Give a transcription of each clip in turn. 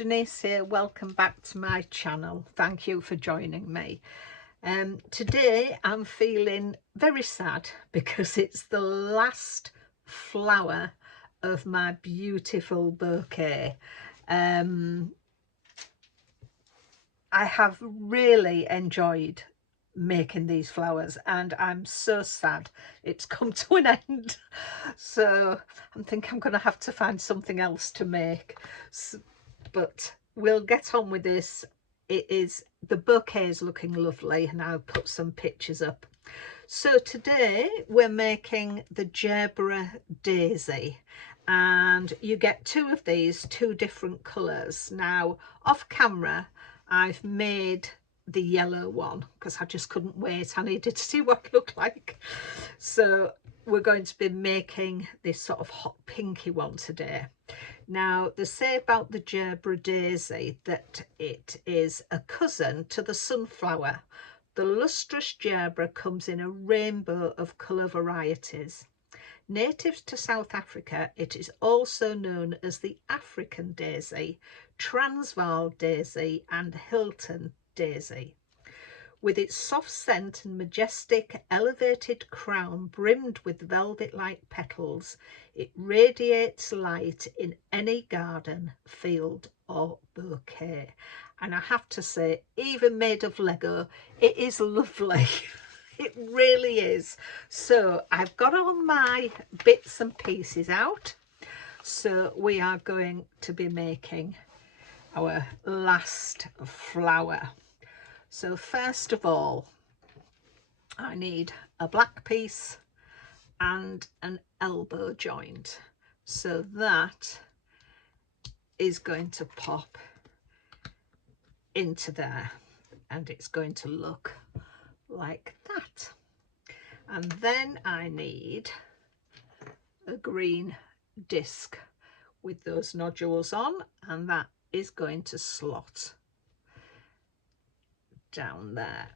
Denise here. Welcome back to my channel. Thank you for joining me. Today I'm feeling very sad because it's the last flower of my beautiful bouquet. I have really enjoyed making these flowers and I'm so sad it's come to an end, so I think I'm going to have to find something else to make, but we'll get on with this. The bouquet is looking lovely and I'll put some pictures up. So today we're making the Gerbera daisy, and you get two of these, two different colours. Now off camera I've made the yellow one because I just couldn't wait. I needed to see what it looked like. So we're going to be making this sort of hot pinky one today. Now they say about the Gerbera daisy that it is a cousin to the sunflower. The lustrous gerbera comes in a rainbow of colour varieties. Native to South Africa, it is also known as the African daisy, Transvaal daisy and Hilton daisy. With its soft scent and majestic elevated crown brimmed with velvet-like petals, it radiates light in any garden, field or bouquet. And I have to say, even made of Lego, it is lovely. It really is. So I've got all my bits and pieces out. So we are going to be making our last flower. So first of all, I need a black piece and an elbow joint. So that is going to pop into there and it's going to look like that. And then I need a green disc with those nodules on, and that is going to slot down there.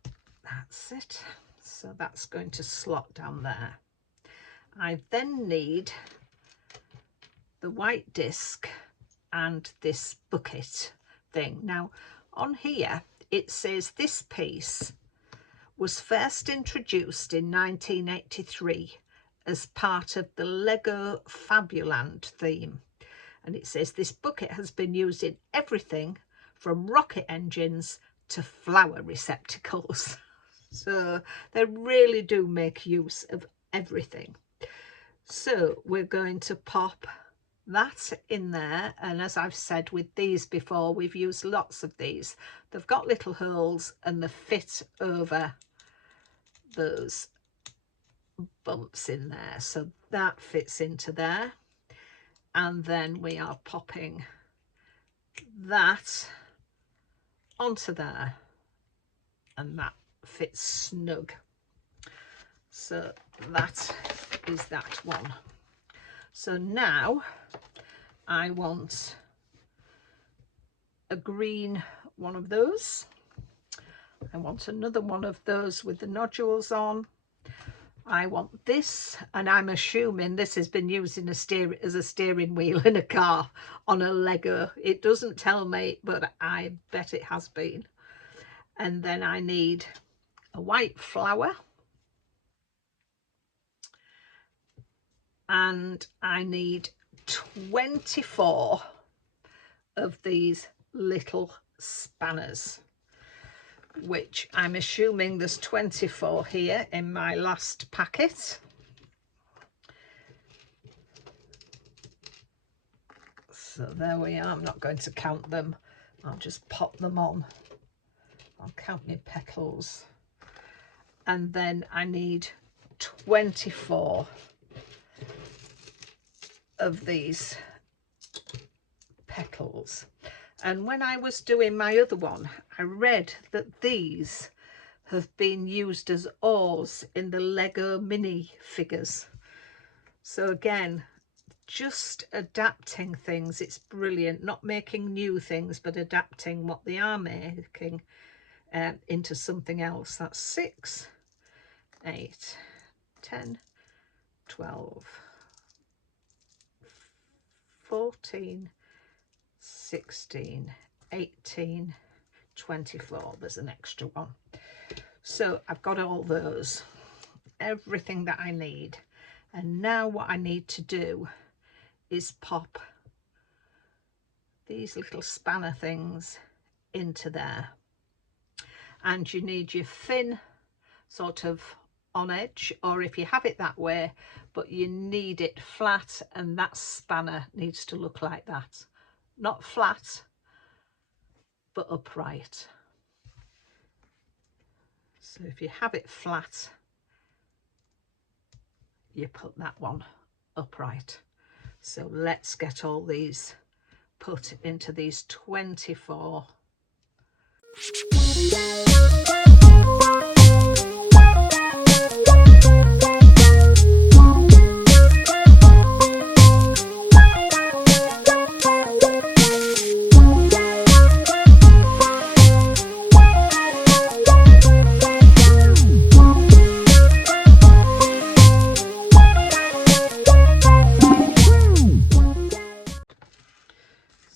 That's it. So that's going to slot down there. I then need the white disc and this bucket thing. Now on here it says this piece was first introduced in 1983 as part of the Lego Fabuland theme, and it says this bucket has been used in everything from rocket engines to flower receptacles. So they really do make use of everything. So we're going to pop that in there, and as I've said with these before, we've used lots of these. They've got little holes and they fit over those bumps in there, so that fits into there. And then we are popping that onto there and that fits snug. So that is that one. So now I want a green one of those. I want another one of those with the nodules on. I want this, and I'm assuming this has been used in as a steering wheel in a car on a Lego. It doesn't tell me, but I bet it has been. And then I need a white flower. And I need 24 of these little spanners, which I'm assuming there's 24 here in my last packet. So there we are. I'm not going to count them. I'll just pop them on. I'll count my petals. And then I need 24 of these petals. And when I was doing my other one, I read that these have been used as oars in the Lego mini figures. So again, just adapting things. It's brilliant. Not making new things, but adapting what they are making into something else. That's 6, 8, 10, 12, 14, 16, 18, 24. There's an extra one. So I've got all those, everything that I need. And now what I need to do is pop these little spanner things into there. And you need your fin sort of on edge, or if you have it that way, but you need it flat, and that spanner needs to look like that. Not flat, but upright. So if you have it flat, you put that one upright. So let's get all these put into these 24.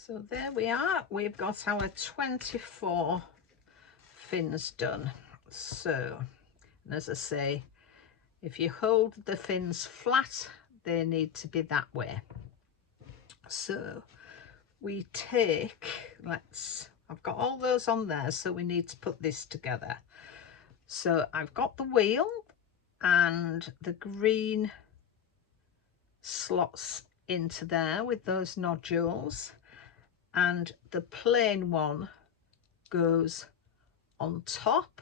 So there we are, we've got our 24 fins done. So, and as I say, if you hold the fins flat, they need to be that way. So we take, I've got all those on there, so we need to put this together. So I've got the wheel and the green slots into there with those nodules, and the plain one goes on top,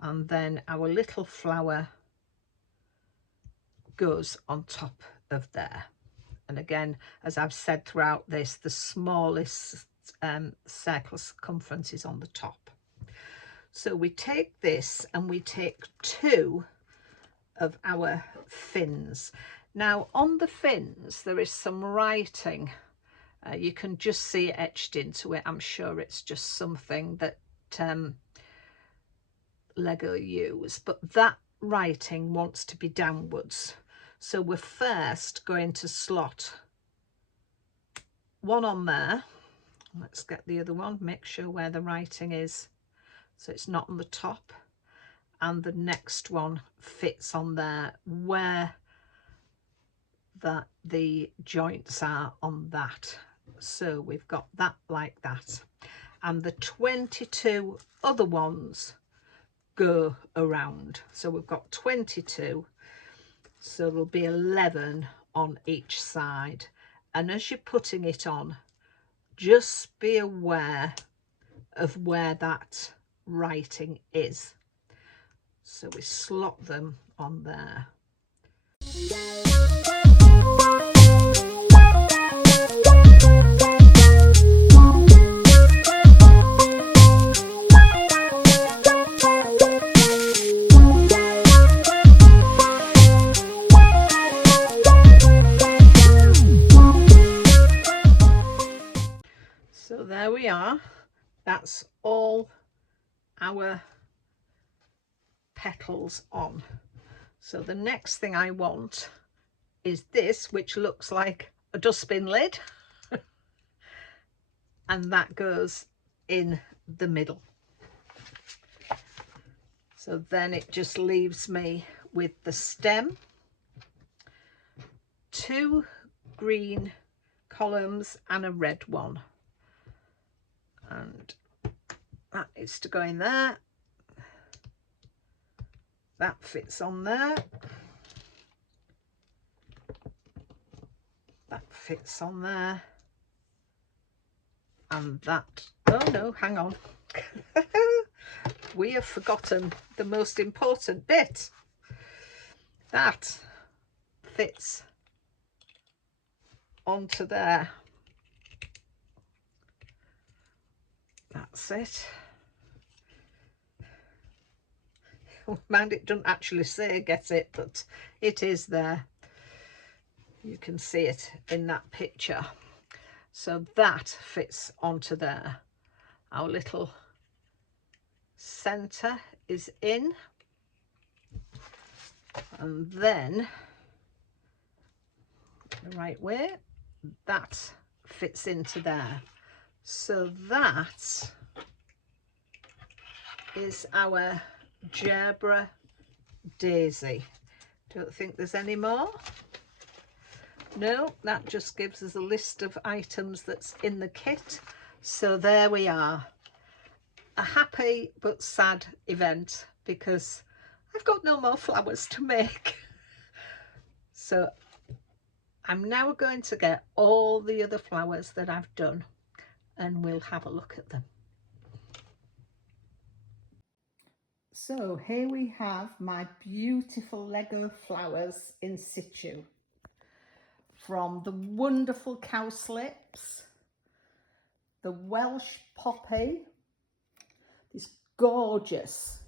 and then our little flower goes on top of there. And again, as I've said throughout this, the smallest circle circumference is on the top. So we take this and we take 2 of our fins. Now on the fins there is some writing. You can just see it etched into it. I'm sure it's just something that Lego use, but that writing wants to be downwards. So we're first going to slot one on there. Let's get the other one, make sure where the writing is, so it's not on the top, and the next one fits on there where the joints are on that. So we've got that like that, and the 22 other ones go around. So we've got 22, so there'll be 11 on each side. And as you're putting it on, just be aware of where that writing is. So we slot them on there. So there we are, that's all our petals on. So the next thing I want is this, which looks like a dustbin lid, and that goes in the middle. So then it just leaves me with the stem, 2 green columns and a red one. And that is to go in there. That fits on there. That fits on there. And that, oh no, hang on. We have forgotten the most important bit. That fits onto there. That's it. Mind, it doesn't actually say get it, but it is there. You can see it in that picture. So that fits onto there. Our little centre is in, and then the right way, that fits into there. So that is our gerbera daisy. Don't think there's any more. No, that just gives us a list of items that's in the kit. So there we are. A happy but sad event because I've got no more flowers to make. So I'm now going to get all the other flowers that I've done and we'll have a look at them. So here we have my beautiful Lego flowers in situ. From the wonderful cowslips, the Welsh poppy, this gorgeous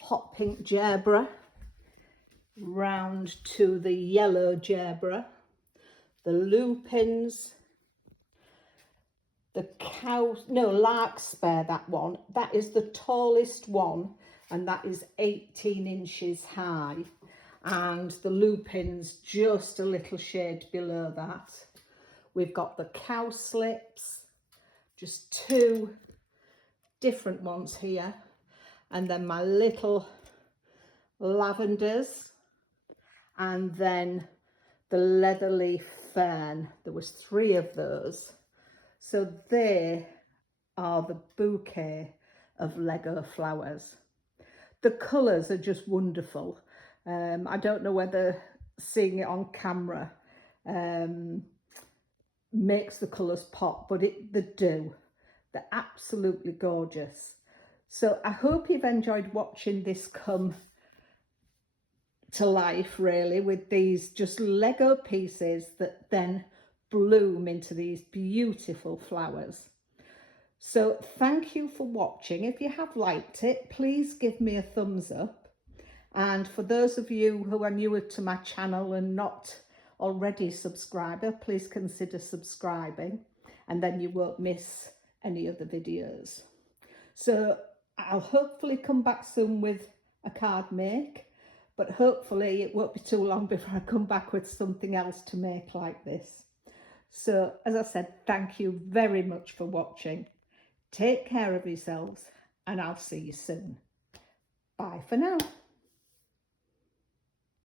hot pink gerbera, round to the yellow gerbera, the lupins, the larkspur, that one. That is the tallest one and that is 18 inches high. And the lupins just a little shade below that. We've got the cowslips, just two different ones here. And then my little lavenders. And then the leatherleaf fern. There was 3 of those. So they are the bouquet of Lego flowers. The colours are just wonderful. I don't know whether seeing it on camera makes the colours pop, but they do. They're absolutely gorgeous. So I hope you've enjoyed watching this come to life, really, with these just Lego pieces that then bloom into these beautiful flowers. So thank you for watching. If you have liked it, please give me a thumbs up. And for those of you who are newer to my channel and not already a subscriber, please consider subscribing and then you won't miss any of the videos. So I'll hopefully come back soon with a card make, but hopefully it won't be too long before I come back with something else to make like this. So as I said, thank you very much for watching. Take care of yourselves and I'll see you soon. Bye for now.